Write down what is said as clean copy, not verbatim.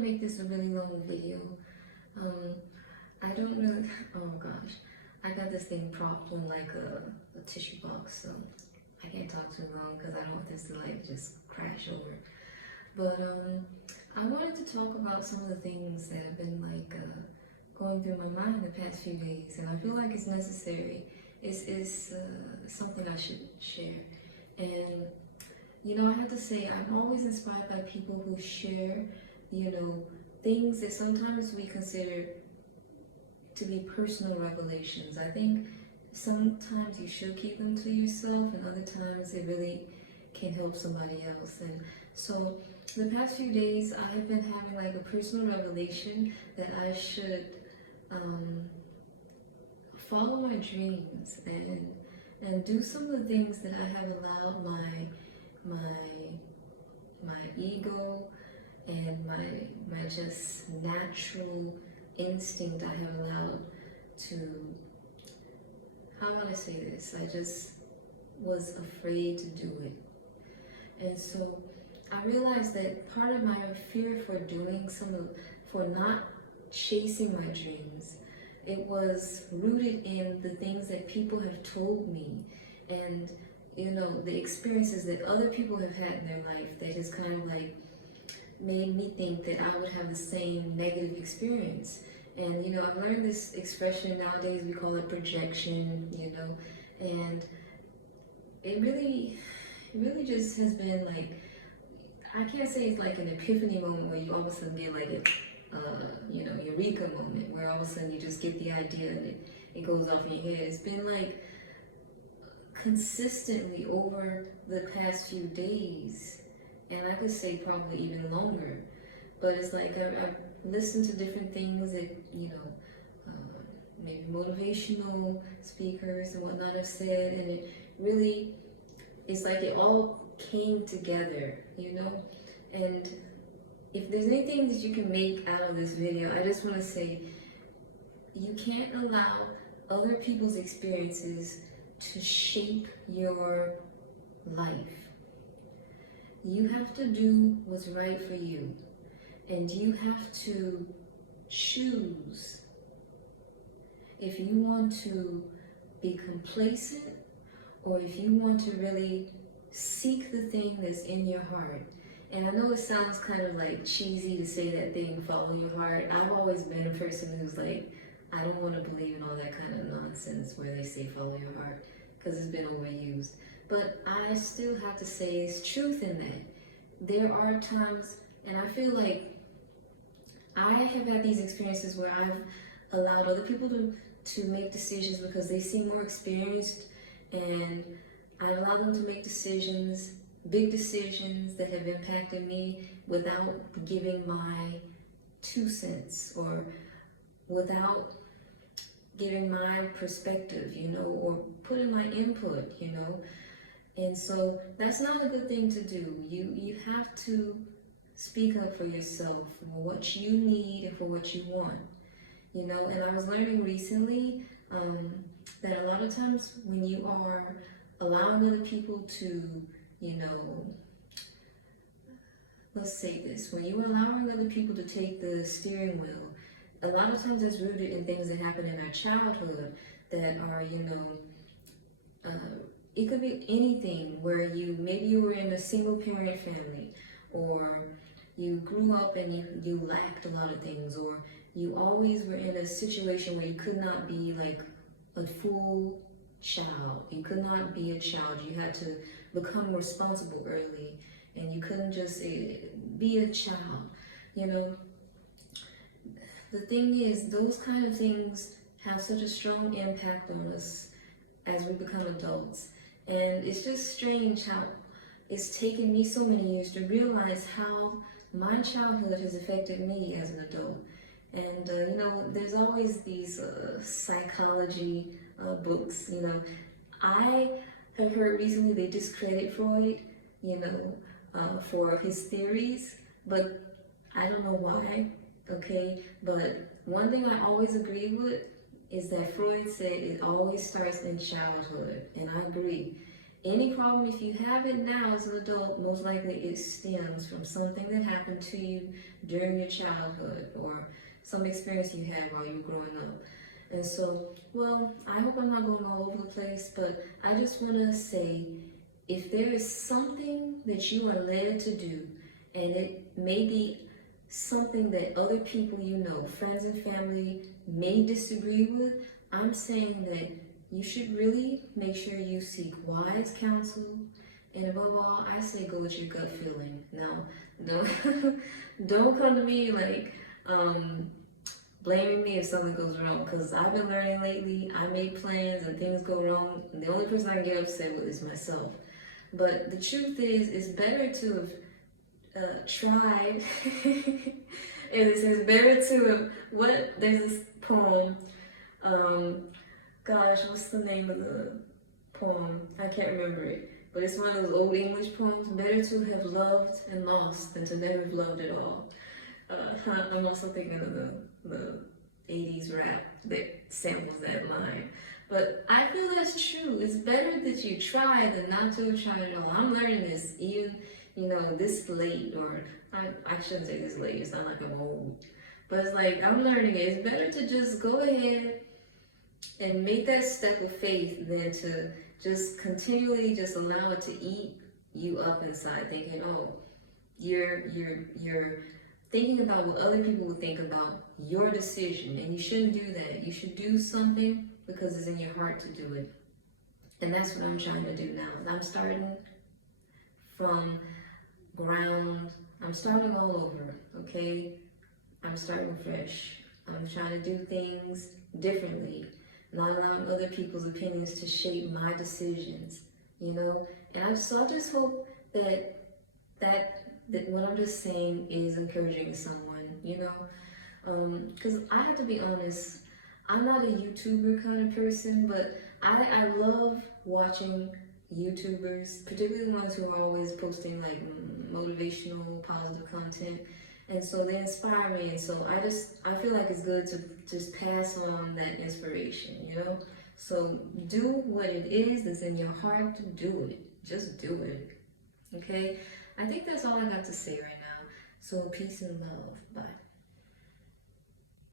to make this a really long video. I don't really, oh gosh, I got this thing propped on like a tissue box, so I can't talk too long because I don't want this to like just crash over. But I wanted to talk about some of the things that have been like going through my mind the past few days, and I feel like it's necessary. It's something I should share. And you know, I have to say, I'm always inspired by people who share, you know, things that sometimes we consider to be personal revelations. I think sometimes you should keep them to yourself, and other times it really can help somebody else. And so the past few days, I have been having like a personal revelation that I should follow my dreams and do some of the things that I have allowed my ego and my just natural instinct I have allowed to, how would I say this? I just was afraid to do it. And so I realized that part of my fear for doing for not chasing my dreams, it was rooted in the things that people have told me and, you know, the experiences that other people have had in their life that has kind of like made me think that I would have the same negative experience. And, you know, I've learned this expression nowadays, we call it projection, you know, and it really just has been like, I can't say it's like an epiphany moment where you all of a sudden get like a you know, eureka moment where all of a sudden you just get the idea and it goes off in your head. It's been like consistently over the past few days, and I could say probably even longer. But it's like I listened to different things that, you know, maybe motivational speakers and whatnot have said, and it really, it's like it all came together, you know. And if there's anything that you can make out of this video, I just want to say, you can't allow other people's experiences to shape your life. You have to do what's right for you, and you have to choose if you want to be complacent or if you want to really seek the thing that's in your heart. And I know it sounds kind of like cheesy to say that thing, follow your heart. I've always been a person who's like, I don't want to believe in all that kind of nonsense where they say follow your heart, because it's been overused. But I still have to say there's truth in that. There are times, and I feel like I have had these experiences where I've allowed other people to make decisions because they seem more experienced, and I allow them to make decisions, big decisions that have impacted me without giving my 2 cents or without giving my perspective, you know, or putting my input, you know. And so that's not a good thing to do. You have to speak up for yourself, for what you need and for what you want, you know. And I was learning recently that a lot of times when you are allowing other people to, you know, let's say this, when you're allowing other people to take the steering wheel, a lot of times it's rooted in things that happen in our childhood that are, you know, it could be anything where maybe you were in a single parent family, or you grew up and you lacked a lot of things, or you always were in a situation where you could not be like a full child. You could not be a child. You had to become responsible early, and you couldn't just be a child, you know. The thing is, those kind of things have such a strong impact on us as we become adults. And it's just strange how it's taken me so many years to realize how my childhood has affected me as an adult. And, you know, there's always these psychology books, you know. I have heard recently they discredit Freud, you know, for his theories, but I don't know why. Okay, but one thing I always agree with is that Freud said it always starts in childhood, and I agree. any problem, if you have it now as an adult, most likely it stems from something that happened to you during your childhood or some experience you had while you were growing up. And so, well, I hope I'm not going all over the place, but I just want to say, if there is something that you are led to do, and it may be something that other people you know, friends and family, may disagree with, I'm saying that you should really make sure you seek wise counsel. And above all, I say go with your gut feeling. Now, don't come to me like blaming me if something goes wrong, because I've been learning lately. I make plans and things go wrong, and the only person I can get upset with is myself. But the truth is, it's better to have tried. And it says better to have, there's this poem, gosh, what's the name of the poem? I can't remember it, but it's one of those old English poems. Better to have loved and lost than to never have loved at all. I'm also thinking of the 80s rap that samples that line. But I feel that's true. It's better that you try than not to have tried at all. I'm learning this even, this late, or I shouldn't say this late, it's not like I'm old. But it's like, I'm learning it. It's better to just go ahead and make that step of faith than to just continually just allow it to eat you up inside, thinking, oh, you're thinking about what other people will think about your decision, and you shouldn't do that. You should do something because it's in your heart to do it. And that's what I'm trying to do now. I'm starting from ground. I'm starting all over, okay? I'm starting fresh. I'm trying to do things differently, not allowing other people's opinions to shape my decisions, And I just hope that what I'm just saying is encouraging someone, because I have to be honest, I'm not a YouTuber kind of person, but I love watching YouTubers, particularly the ones who are always posting like motivational, positive content. And so they inspire me, and so I feel like it's good to just pass on that inspiration, So do what it is that's in your heart to do it. Just do it, okay? I think that's all I got to say right now. So peace and love. Bye.